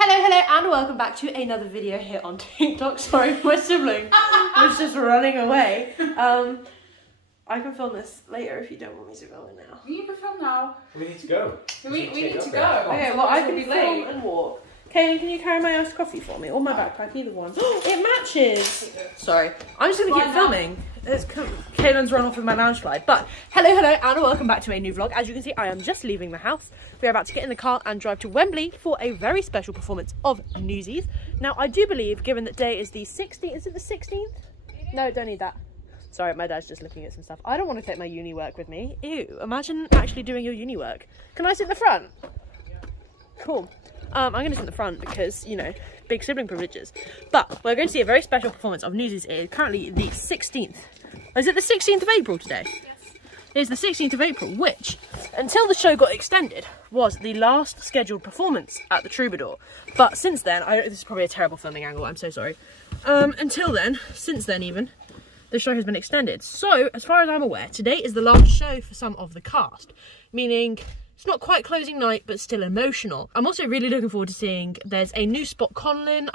Hello and welcome back to another video here on TikTok. Sorry, my sibling was just running away. I can film this later if you don't want me to film it now. You can film now. We need to go. We need to go. Okay, well I can film and walk. Kaylee, can you carry my iced coffee for me? Or my backpack, either one. It matches! Sorry, I'm just going to keep filming. Kaylin's run off with my lounge slide. But hello and welcome back to a new vlog. As you can see, I am just leaving the house. We're about to get in the car and drive to Wembley for a very special performance of Newsies. Now, I do believe, given that day is the 16th, is it the 16th? No, don't need that. Sorry, my dad's just looking at some stuff. I don't want to take my uni work with me. Ew, imagine actually doing your uni work. Can I sit in the front? Cool. I'm going to sit in the front because, you know, big sibling privileges. But we're going to see a very special performance of Newsies. It is currently the 16th. Is it the 16th of April today? Yes. It is the 16th of April, which, until the show got extended, was the last scheduled performance at the Troubadour. But since then, this is probably a terrible filming angle, I'm so sorry. Until then, since then even, the show has been extended. So, as far as I'm aware, today is the last show for some of the cast, meaning it's not quite closing night, but still emotional. I'm also really looking forward to seeing, there's a new Spot Conlon,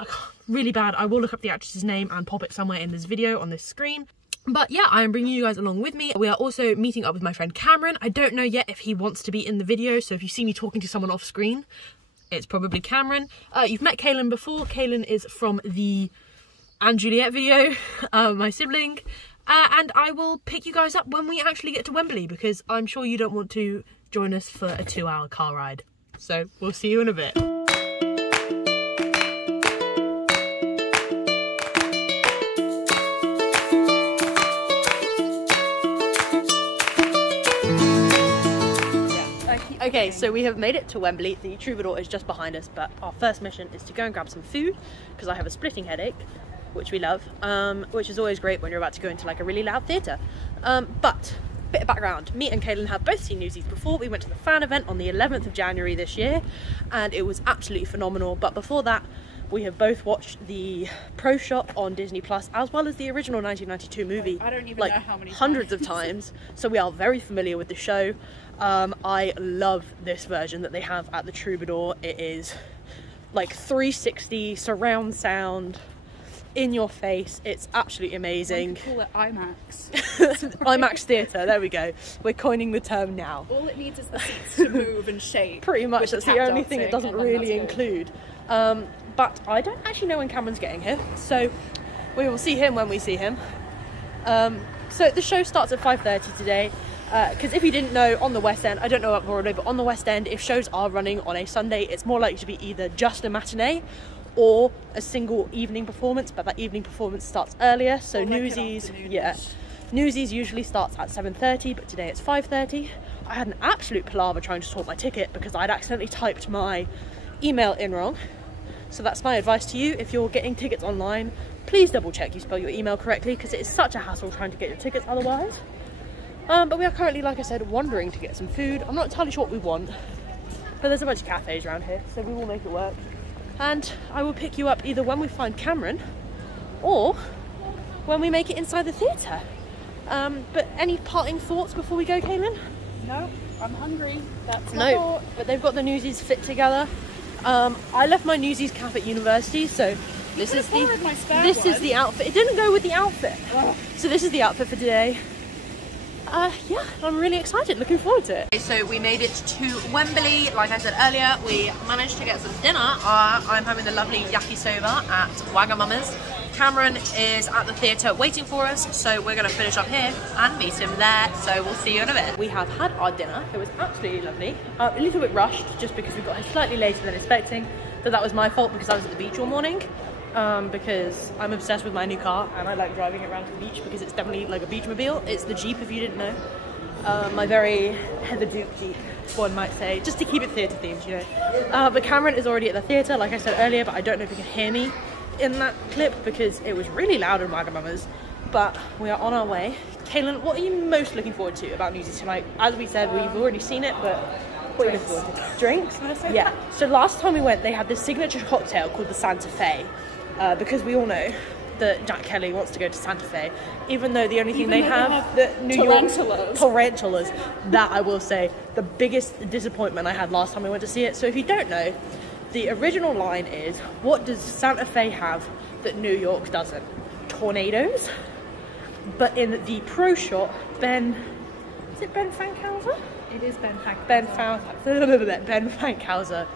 really bad, I will look up the actress's name and pop it somewhere in this video on this screen. But yeah, I am bringing you guys along with me. We are also meeting up with my friend Cameron. I don't know yet if he wants to be in the video, so if you see me talking to someone off screen, it's probably Cameron. You've met Kaylin before. Kaylin is from the Anne Juliet video, my sibling. And I will pick you guys up when we actually get to Wembley, because I'm sure you don't want to join us for a 2-hour car ride. So we'll see you in a bit. Okay, so we have made it to Wembley. The Troubadour is just behind us, but our first mission is to go and grab some food because I have a splitting headache, which we love, which is always great when you're about to go into like a really loud theatre. But bit of background, me and Kaylin have both seen Newsies before. We went to the fan event on the 11th of January this year and it was absolutely phenomenal. But before that, we have both watched the Pro Shop on Disney Plus as well as the original 1992 movie. I don't even like know how many hundreds of times. So we are very familiar with the show. I love this version that they have at the Troubadour. It is like 360 surround sound in your face. It's absolutely amazing. You can call it IMAX. IMAX theatre, there we go. We're coining the term now. All it needs is the seats to move and shake. Pretty much, that's the only thing it doesn't really include. But I don't actually know when Cameron's getting here, so we will see him when we see him. So the show starts at 5:30 today. Because if you didn't know, on the West End, I don't know about Broadway, but on the West End, if shows are running on a Sunday, it's more likely to be either just a matinee or a single evening performance, but that evening performance starts earlier. So Newsies, Newsies usually starts at 7:30, but today it's 5:30. I had an absolute palaver trying to sort my ticket because I'd accidentally typed my email in wrong. So that's my advice to you. If you're getting tickets online, please double check you spell your email correctly because it is such a hassle trying to get your tickets otherwise. But we are currently, like I said, wandering to get some food. I'm not entirely sure what we want, but there's a bunch of cafes around here, so we will make it work. And I will pick you up either when we find Cameron or when we make it inside the theatre. But any parting thoughts before we go, Kaylin? No, I'm hungry. That's my thought. But they've got the Newsies fit together. I left my Newsies cap at university, so this is the outfit. It didn't go with the outfit. Ugh. So this is the outfit for today. Yeah, I'm really excited, looking forward to it. Okay, so we made it to Wembley. Like I said earlier, we managed to get some dinner. I'm having the lovely yakisoba at Wagamama's. Cameron is at the theatre waiting for us, so we're going to finish up here and meet him there. So we'll see you in a bit. We have had our dinner. It was absolutely lovely. A little bit rushed just because we got here slightly later than expecting, but that was my fault because I was at the beach all morning. Because I'm obsessed with my new car and I like driving it around to the beach because it's definitely like a beachmobile. It's the Jeep, if you didn't know. My very Heather Duke Jeep, one might say, just to keep it theatre themed, you know. But Cameron is already at the theatre, like I said earlier, but I don't know if you can hear me in that clip because it was really loud in Wagamama's. But we are on our way. Kaylin, what are you most looking forward to about Newsies tonight? As we said, we've already seen it, but what are you looking forward to? Drinks? Yeah. So last time we went, they had this signature cocktail called the Santa Fe. Because we all know that Jack Kelly wants to go to Santa Fe, even though the only thing they have the New York tarantulas. That I will say, the biggest disappointment I had last time I went to see it. So if you don't know, the original line is, what does Santa Fe have that New York doesn't? Tornadoes. But in the pro shot, Ben Fankhauser? It is Ben Fankhauser. Ben Fankhauser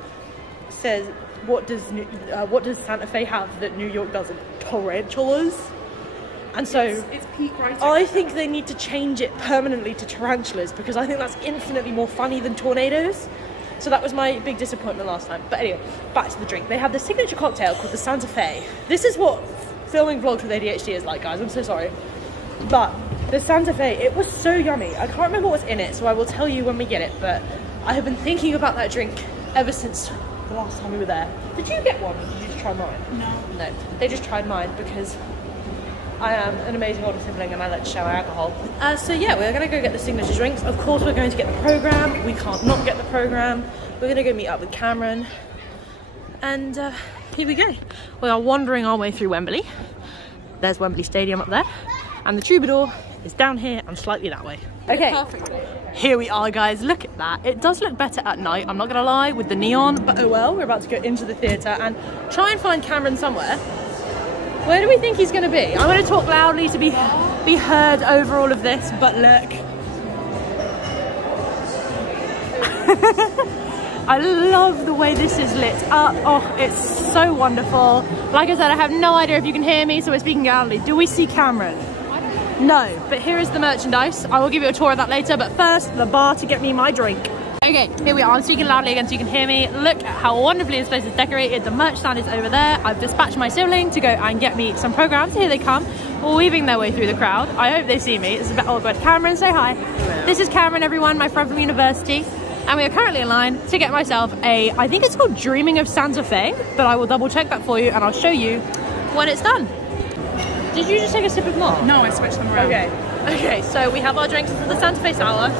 says, what does Santa Fe have that New York doesn't? Tarantulas. And so it's peak writing. I think they need to change it permanently to tarantulas, because I think that's infinitely more funny than tornadoes. So that was my big disappointment last time. But anyway, back to the drink. They have the signature cocktail called the Santa Fe. This is what filming vlogs with ADHD is like, guys. I'm so sorry. But the Santa Fe, it was so yummy. I can't remember what's in it, so I will tell you when we get it. But I have been thinking about that drink ever since the last time we were there. Did you get one, or did you just try mine? No, they just tried mine because I am an amazing older sibling and I like to share my alcohol. So yeah, we're gonna go get the signature drinks. Of course we're going to get the programme. We can't not get the programme. We're gonna go meet up with Cameron. And here we go. We are wandering our way through Wembley. There's Wembley Stadium up there. And the Troubadour is down here and slightly that way. Okay, here we are, guys. Look at that. It does look better at night, I'm not gonna lie, with the neon, but oh well. We're about to go into the theatre and try and find Cameron somewhere. Where do we think he's gonna be? I'm gonna talk loudly to be heard over all of this, but look. I love the way this is lit up. Oh, it's so wonderful. Like I said, I have no idea if you can hear me, so we're speaking loudly. Do we see Cameron? No, but here is the merchandise. I will give you a tour of that later, but first, the bar to get me my drink. Okay, here we are. I'm speaking loudly again so you can hear me. Look at how wonderfully this place is decorated. The merch stand is over there. I've dispatched my sibling to go and get me some programmes. Here they come, weaving their way through the crowd. I hope they see me. It's a bit awkward. Cameron, say hi. Hello. This is Cameron, everyone, my friend from university. And we are currently in line to get myself I think it's called Dreaming of Santa Fe, but I will double check that for you and I'll show you when it's done. Did you just take a sip of more? No, I switched them around. Okay, so we have our drinks. This is the Santa Fe Sour.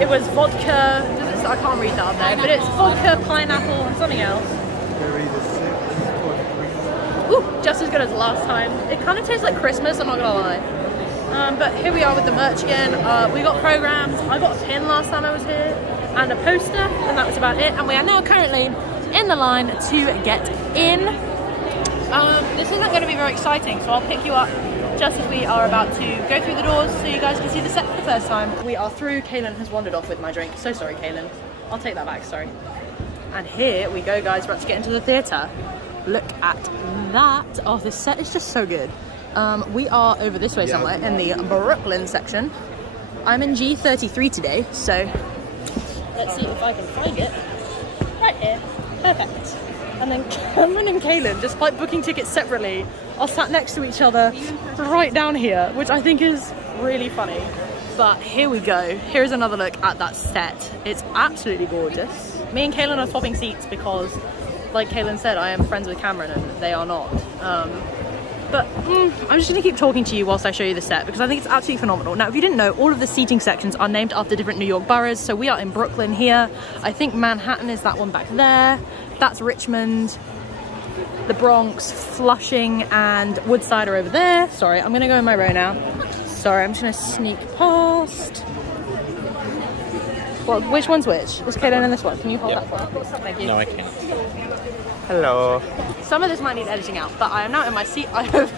It was vodka, I can't read that on there, but it's vodka, pineapple, and something else. Ooh, just as good as last time. It kind of tastes like Christmas, I'm not gonna lie. But here we are with the merch again. We got programs. I got a pin last time I was here, and a poster, and that was about it. And we are now currently in the line to get in. This isn't going to be very exciting, so I'll pick you up just as we are about to go through the doors so you guys can see the set for the first time. We are through. Kaylin has wandered off with my drink. So sorry, Kaylin. I'll take that back, sorry. And here we go, guys. We're about to get into the theatre. Look at that. Oh, this set is just so good. We are over this way somewhere in the Brooklyn section. I'm in G33 today, so let's see if I can find it. Right here. Perfect. And then Cameron and Kaylin, despite booking tickets separately, are sat next to each other right down here, which I think is really funny. But here we go. Here's another look at that set. It's absolutely gorgeous. Me and Kaylin are swapping seats because, like Kaylin said, I am friends with Cameron and they are not. But I'm just going to keep talking to you whilst I show you the set because I think it's absolutely phenomenal. Now, if you didn't know, all of the seating sections are named after different New York boroughs. So we are in Brooklyn here. I think Manhattan is that one back there. That's Richmond, the Bronx, Flushing, and Woodside are over there. Sorry, I'm going to go in my row now. Sorry, I'm just going to sneak past. Well, which one's which? Is Kaylin in this one? Can you hold that for me, please? Thank you. No, I can't. Hello. Some of this might need editing out, but I am now in my seat. I have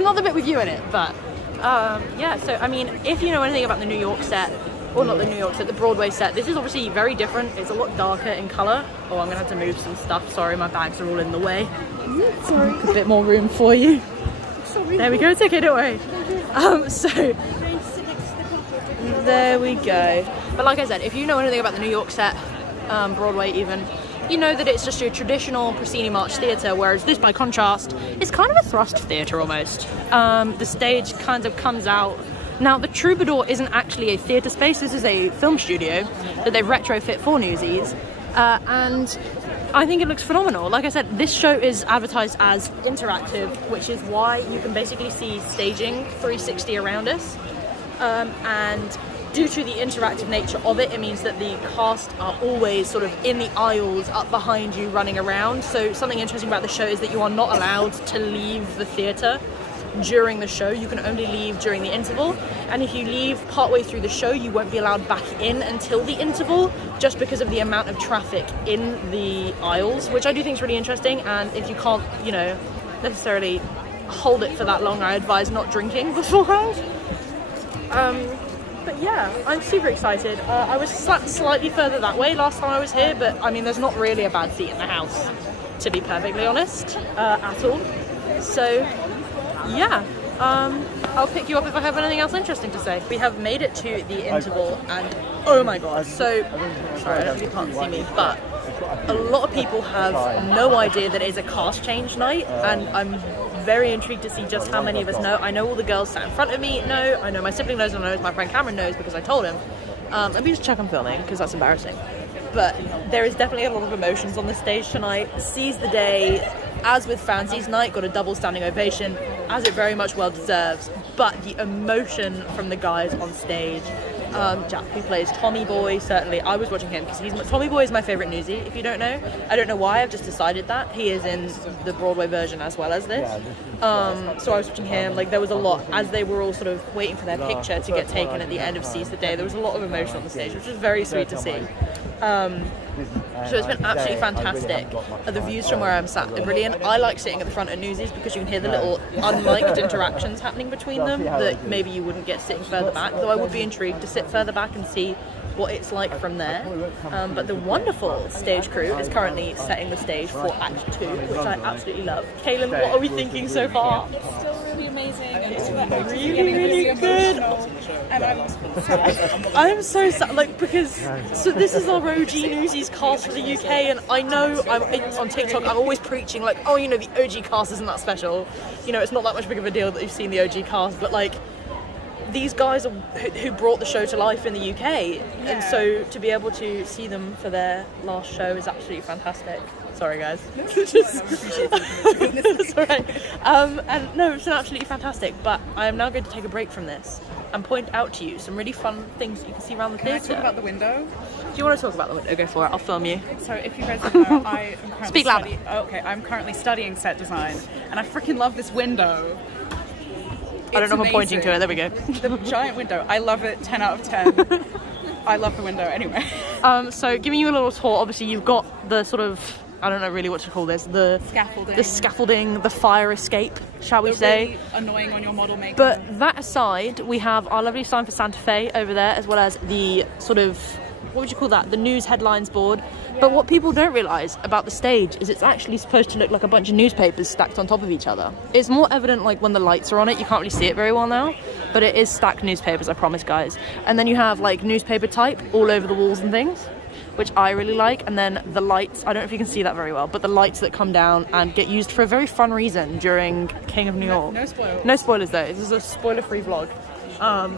not the bit with you in it, but yeah. So I mean, if you know anything about the New York set, or not the New York set, the Broadway set, this is obviously very different. It's a lot darker in colour. Oh, I'm gonna have to move some stuff. Sorry, my bags are all in the way. Sorry. A bit more room for you. Sorry. There we go. It's okay. Don't worry. So there we go. But like I said, if you know anything about the New York set, Broadway even, you know that it's just your traditional proscenium arch theatre, whereas this, by contrast, is kind of a thrust theatre almost. The stage kind of comes out. Now, the Troubadour isn't actually a theatre space. This is a film studio that they've retrofit for Newsies. And I think it looks phenomenal. Like I said, this show is advertised as interactive, which is why you can basically see staging 360 around us. And due to the interactive nature of it, it means that the cast are always sort of in the aisles up behind you running around. So something interesting about the show is that you are not allowed to leave the theatre during the show. You can only leave during the interval. and if you leave partway through the show, you won't be allowed back in until the interval, just because of the amount of traffic in the aisles, which I do think is really interesting. And if you can't, you know, necessarily hold it for that long, I advise not drinking beforehand. But yeah, I'm super excited. I was slightly further that way last time I was here, but I mean, there's not really a bad seat in the house, to be perfectly honest, at all. So yeah, I'll pick you up if I have anything else interesting to say. We have made it to the interval, and oh my god, so sorry, I don't know if you can't see me, but a lot of people have no idea that it is a cast change night, and I'm very intrigued to see just how many of us know. I know all the girls sat in front of me know, I know my sibling knows, and I know my friend Cameron knows because I told him. Let me just check I'm filming, because that's embarrassing. But there is definitely a lot of emotions on the stage tonight. Seize the day, as with Fancy's night, got a double standing ovation, as it very much well deserves. But the emotion from the guys on stage, Jack, who plays Tommy Boy, certainly, I was watching him because Tommy Boy is my favourite newsie, if you don't know. I don't know why, I've just decided that. He is in the Broadway version as well as this. So I was watching him, like there was a lot, as they were all sort of waiting for their picture to get taken at the end of Seize the Day, there was a lot of emotion on the stage, which was very sweet to see. So it's been absolutely fantastic. The views from where I'm sat are brilliant. I like sitting at the front of Newsies because you can hear the little unliked interactions happening between them that maybe you wouldn't get sitting further back, though I would be intrigued to sit further back and see what it's like from there. But the wonderful stage crew is currently setting the stage for Act 2, which I absolutely love. Kaylin, what are we thinking so far? It's still really amazing. It's really good. And I'm sad. I'm so sad, like, because so this is our OG Newsies cast for the UK, and I know on TikTok I'm always preaching like, oh, you know, the OG cast isn't that special, you know, it's not that much big of a deal that you've seen the OG cast, but like these guys are, who brought the show to life in the UK, and so to be able to see them for their last show is absolutely fantastic. Sorry guys. It's alright. And no, it's been absolutely fantastic, but I am now going to take a break from this and point out to you some really fun things that you can see around the theatre. Can I talk about the window? Do you want to talk about the window? Go for it, I'll film you. So if you guys don't know, I am currently Speak louder. I'm currently studying set design, and I freaking love this window. I don't know if I'm pointing to it, there we go. The giant window, I love it, 10 out of 10. I love the window anyway. So giving you a little tour, obviously you've got the sort of, I don't know really what to call this, the scaffolding, the fire escape, shall we say. Really annoying on your model maker. But that aside, we have our lovely sign for Santa Fe over there, as well as the sort of, what would you call that, the news headlines board. But what people don't realise about the stage is it's actually supposed to look like a bunch of newspapers stacked on top of each other. It's more evident like when the lights are on it, you can't really see it very well now, but it is stacked newspapers, I promise guys. And then you have like newspaper type all over the walls and things, which I really like. And then the lights, I don't know if you can see that very well, but the lights that come down and get used for a very fun reason during King of New York. No spoilers. No spoilers though, this is a spoiler-free vlog.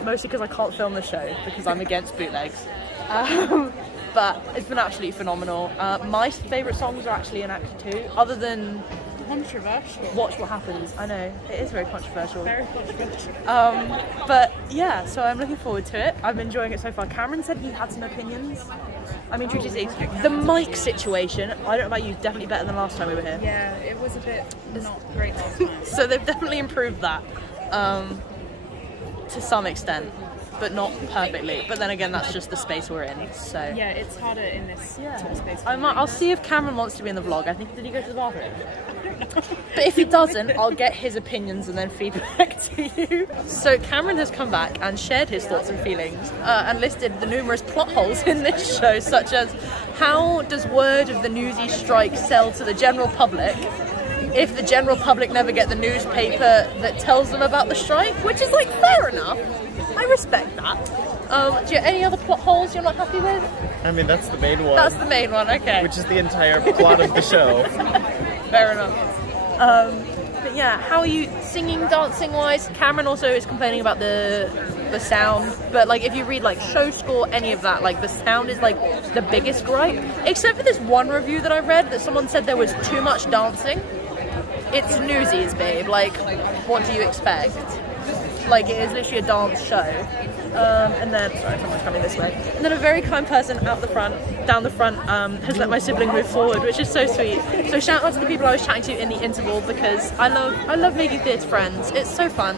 Mostly because I can't film the show because I'm against bootlegs. But it's been absolutely phenomenal. My favourite songs are actually in Act 2, other than Controversial. Watch What Happens. I know, it is very controversial. Very controversial. But yeah, so I'm looking forward to it. I'm enjoying it so far. Cameron said he had some opinions. I'm intrigued to see. The mic situation, I don't know about you, definitely better than last time we were here. Yeah, it was a bit not great last time. So they've definitely improved that to some extent, but not perfectly. But then again, that's just the space we're in. So yeah, it's harder in this small space. I'll see if Cameron wants to be in the vlog. I think, did he go to the bathroom? But if he doesn't, I'll get his opinions and then feedback to you. So Cameron has come back and shared his thoughts and feelings and listed the numerous plot holes in this show, such as how does word of the Newsies strike sell to the general public if the general public never get the newspaper that tells them about the strike, which is like fair enough. I respect that. Do you have any other plot holes you're not happy with? I mean, that's the main one. That's the main one, okay. Which is the entire plot of the show. Fair enough. But yeah, how are you singing, dancing wise? Cameron also is complaining about the sound, but like if you read like show score, any of that, like the sound is like the biggest gripe. Except for this one review that I read that someone said there was too much dancing. It's Newsies, babe. Like, what do you expect? Like, it is literally a dance show. And then, sorry, someone's coming this way. And then a very kind person down the front, has let my sibling move forward, which is so sweet. So shout out to the people I was chatting to in the interval, because I love making theatre friends. It's so fun.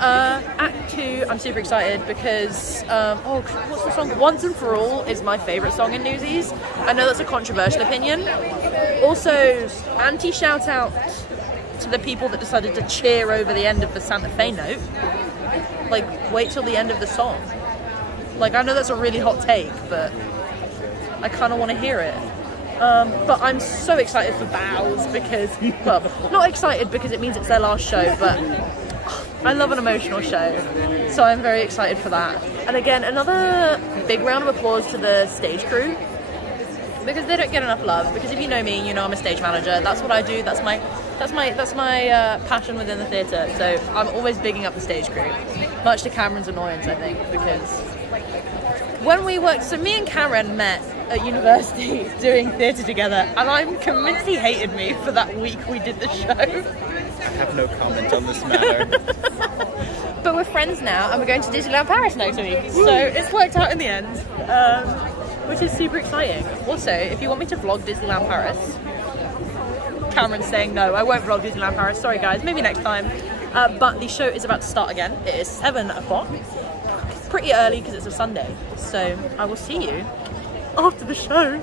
Act 2, I'm super excited because, what's the song? Once and For All is my favourite song in Newsies. I know that's a controversial opinion. Also, anti-shout out to the people that decided to cheer over the end of the Santa Fe note. Like, wait till the end of the song. Like, I know that's a really hot take, but I kind of want to hear it. But I'm so excited for Bows because, well, not excited because it means it's their last show, but I love an emotional show, so I'm very excited for that. And again, another big round of applause to the stage crew, because they don't get enough love. Because if you know me, you know I'm a stage manager. That's what I do. That's my passion within the theatre. So I'm always bigging up the stage crew, much to Cameron's annoyance, I think, because when we worked, so me and Cameron met at university doing theatre together, and I'm convinced he hated me for that week we did the show. I have no comment on this matter. But we're friends now, and we're going to Disneyland Paris next week, so it's worked out in the end, which is super exciting. Also, if you want me to vlog Disneyland Paris, Cameron's saying no, I won't vlog Disneyland Paris, sorry guys, maybe next time. But the show is about to start again. It is 7 o'clock. It's pretty early because it's a Sunday, so I will see you after the show.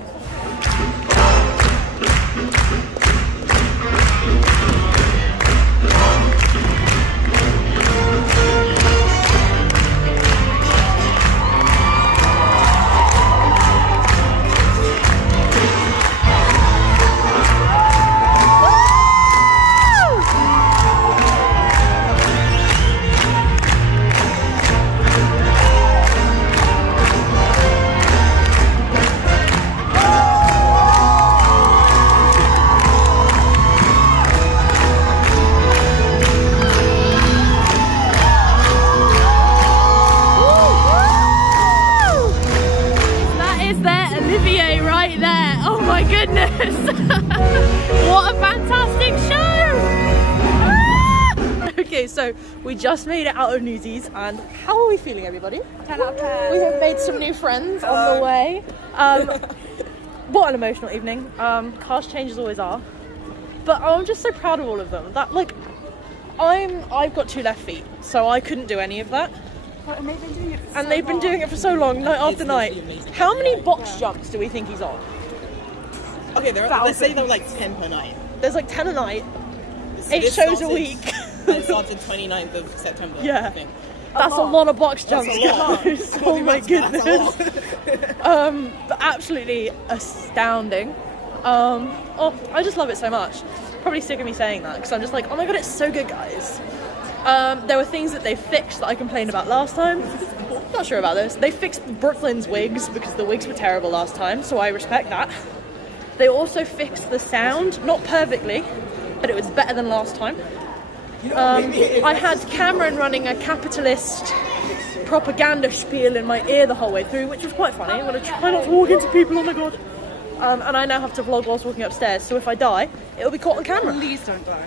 What a fantastic show! Okay, so we just made it out of Newsies, and how are we feeling, everybody? 10 out of 10. We have made some new friends on the way. What an emotional evening. Cast changes always are, but I'm just so proud of all of them. That, like, I've got 2 left feet, so I couldn't do any of that. And they've been doing it for and they've been doing it for so long, night after night. How many box jumps do we think he's on? Okay, let's say there were like 10 per night. There's like 10 a night, So 8 this shows a started- week. It started 29th of September. Yeah. I think. That's a lot of box jumps, That's a lot. guys. Oh my That's a goodness. lot. But absolutely astounding. I just love it so much. Probably sick of me saying that because I'm just like, oh my god, it's so good, guys. There were things that they fixed that I complained about last time. Not sure about this. They fixed Brooklyn's wigs because the wigs were terrible last time, so I respect that. They also fixed the sound, not perfectly, but it was better than last time. I had Cameron running a capitalist propaganda spiel in my ear the whole way through, which was quite funny. I'm going to try not to walk into people, oh my god. And I now have to vlog whilst walking upstairs, so if I die, it'll be caught on camera. Please don't die.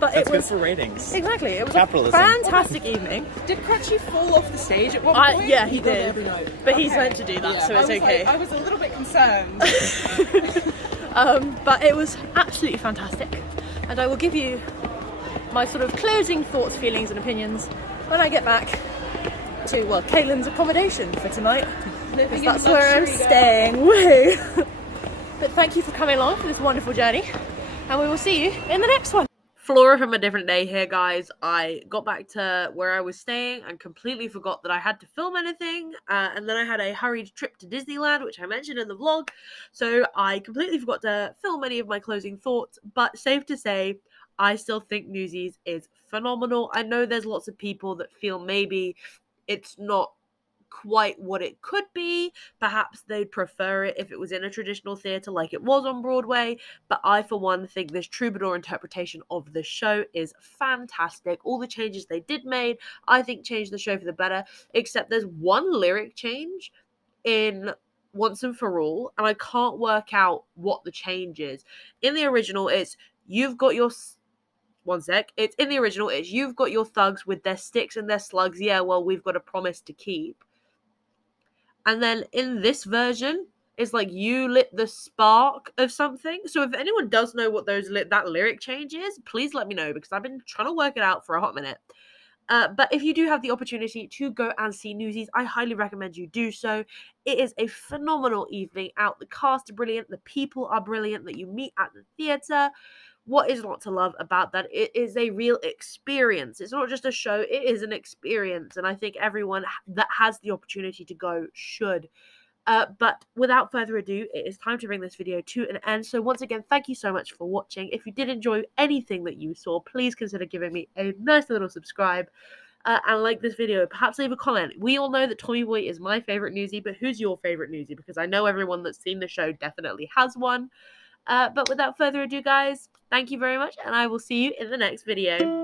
But That's it was good for ratings. Exactly. It was Capitalism. a fantastic evening. Did Crutchy fall off the stage at one point? Yeah, he does did. every night. But he's meant to do that, so it's okay. I was a little bit concerned. But it was absolutely fantastic, and I will give you my sort of closing thoughts, feelings, and opinions when I get back to Caitlin's accommodation for tonight. Because that's where I'm staying. Woo! But thank you for coming along for this wonderful journey, and we will see you in the next one. Flora from a different day here, guys. I got back to where I was staying and completely forgot that I had to film anything, and then I had a hurried trip to Disneyland, which I mentioned in the vlog, so I completely forgot to film any of my closing thoughts. But safe to say, I still think Newsies is phenomenal. I know there's lots of people that feel maybe it's not quite what it could be. Perhaps they'd prefer it if it was in a traditional theatre like it was on Broadway, but I for one think this troubadour interpretation of the show is fantastic. All the changes they did made, I think changed the show for the better, except there's one lyric change in Once and For All, and I can't work out what the change is. In the original, it's you've got your one sec. It's in the original. It's you've got your thugs with their sticks and their slugs. Yeah, well, we've got a promise to keep. And then in this version, it's like you lit the spark of something. So if anyone does know what that lyric change is, please let me know, because I've been trying to work it out for a hot minute. But if you do have the opportunity to go and see Newsies, I highly recommend you do so. It is a phenomenal evening out. The cast are brilliant. The people are brilliant that you meet at the theatre. What is not to love about that? It is a real experience. It's not just a show. It is an experience. And I think everyone that has the opportunity to go should. But without further ado, it is time to bring this video to an end. So once again, thank you so much for watching. If you did enjoy anything that you saw, please consider giving me a nice little subscribe and like this video. Perhaps leave a comment. We all know that Tommy Boy is my favourite Newsie, but who's your favourite Newsie? Because I know everyone that's seen the show definitely has one. But without further ado, guys, thank you very much, and I will see you in the next video.